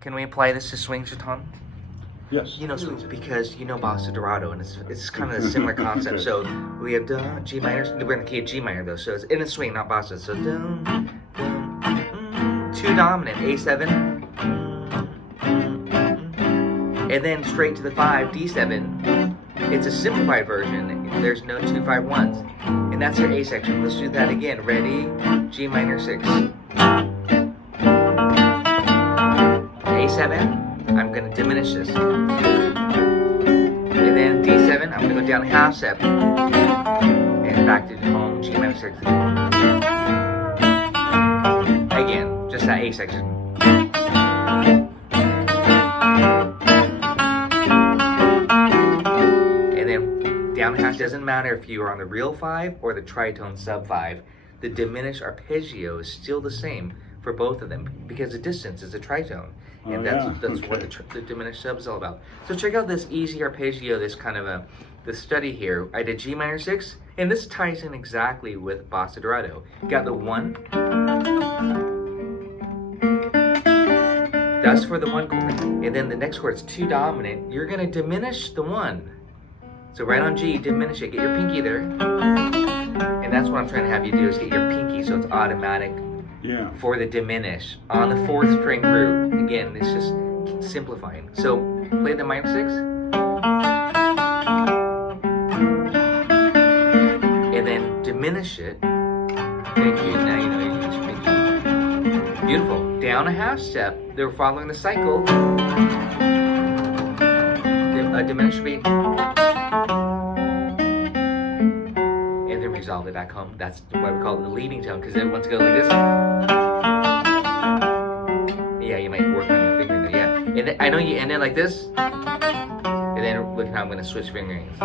Can we apply this to swing Gitan? Yes. You know swings because you know Bossa Dorado, and it's kind of a similar concept. So we have G minor. We're in the key of G minor though, so it's in a swing, not Bossa. So two dominant, A7, and then straight to the 5, D7. It's a simplified version. There's no 2 5 1s, and that's your A section. Let's do that again. Ready? G minor 6, A7. I'm going to diminish this. And then D7, I'm going to go down a half step. And back to home, G minor 6. Again, just that A section. And then down a half, doesn't matter if you are on the real 5 or the tritone sub 5. The diminished arpeggio is still the same for both of them because the distance is a tritone. And that's okay. What the diminished sub is all about. So check out this easy arpeggio, this kind of the study here. I did G minor 6, and this ties in exactly with Bossa Dorado. Got the 1. That's for the 1 chord. And then the next chord is 2 dominant. You're going to diminish the 1. So right on G, diminish it. Get your pinky there. And that's what I'm trying to have you do is get your pinky so it's automatic. Yeah. For the diminish on the 4th string root. Again, it's just simplifying. So play the minor 6, and then diminish it. Thank you. Now you know you use your pinky. Beautiful. Down a half step. They're following the cycle. Diminish beat. And then resolve it back home. That's why we call it the leading tone, because everyone's going like this. Yeah, you might work on your finger there, yeah. And then, I know you end it like this. And then look how I'm going to switch fingerings.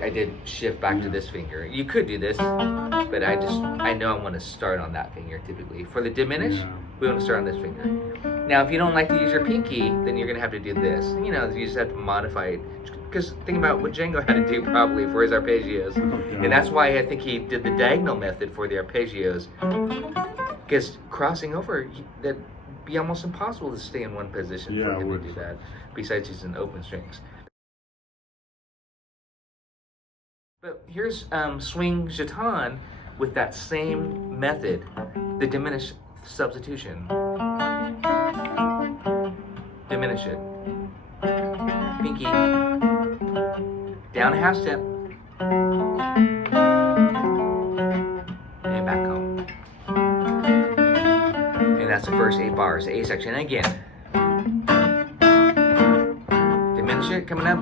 I did shift back to this finger. You could do this, but I know I want to start on that finger typically. For the diminish, we want to start on this finger. Now, if you don't like to use your pinky, then you're going to have to do this. You know, you just have to modify it. Because think about what Django had to do probably for his arpeggios. And that's why I think he did the diagonal method for the arpeggios. Because crossing over, that'd be almost impossible to stay in one position for him to do that. Besides using open strings. But here's swing Gitan with that same method, the diminished substitution. Diminish it. Pinky. Down a half step. And back home. And that's the first 8 bars, the A section. And again. Diminish it, coming up.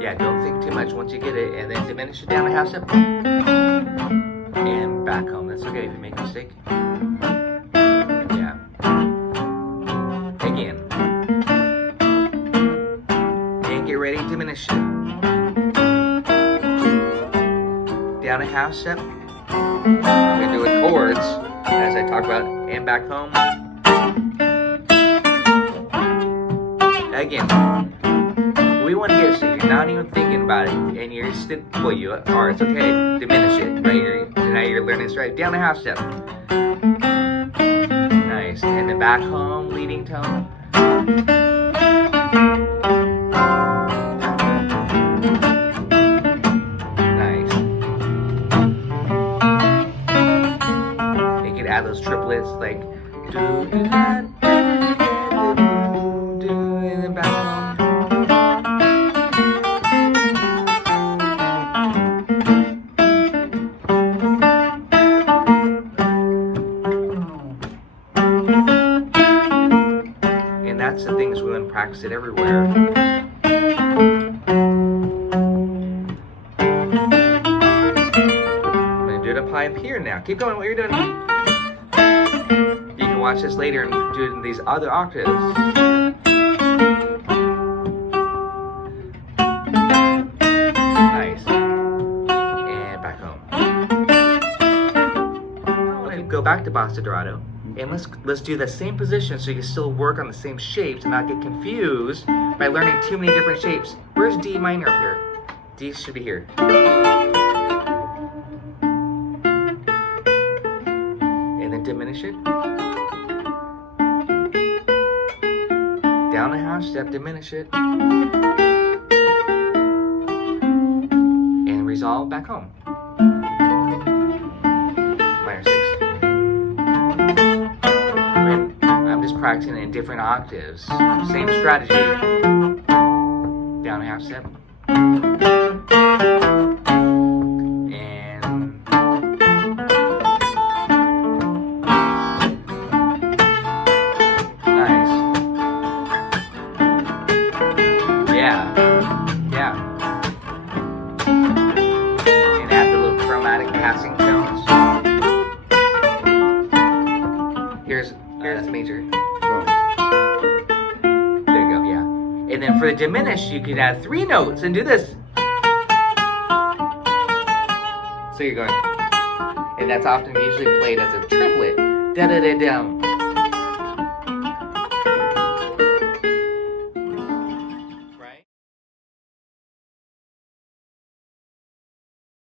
Yeah, don't think too much once you get it. And then diminish it down a half step. And back home. That's okay if you make a mistake. Yeah. Again. And get ready to diminish it. Down a half step. I'm going to do it chords, as I talk about, and back home. Again. We want to get so you're not even thinking about it, and you're just, well, you are, it's okay, diminish it, right? Now you're learning this right, down a half step. Nice, and then back home, leading tone. Nice. You can add those triplets, like, do, do, da, do, and then back home. That's the things we want to practice it everywhere. I'm going to do it up high up here now. Keep going what you're doing. You can watch this later and do it in these other octaves. Nice. And back home. I'm going to go back to Bossa Dorado. And let's do the same position so you can still work on the same shapes and not get confused by learning too many different shapes. Where's D minor up here? D should be here. And then diminish it. down a half step, diminish it, and resolve back home. Minor 6. I'm just practicing in different octaves. Same strategy. Down a half step. Yeah. And add the little chromatic passing tones. Here's that's major. There you go, yeah. And then for the diminished, you could add 3 notes and do this. So you're going, and that's often usually played as a triplet. Da da da da.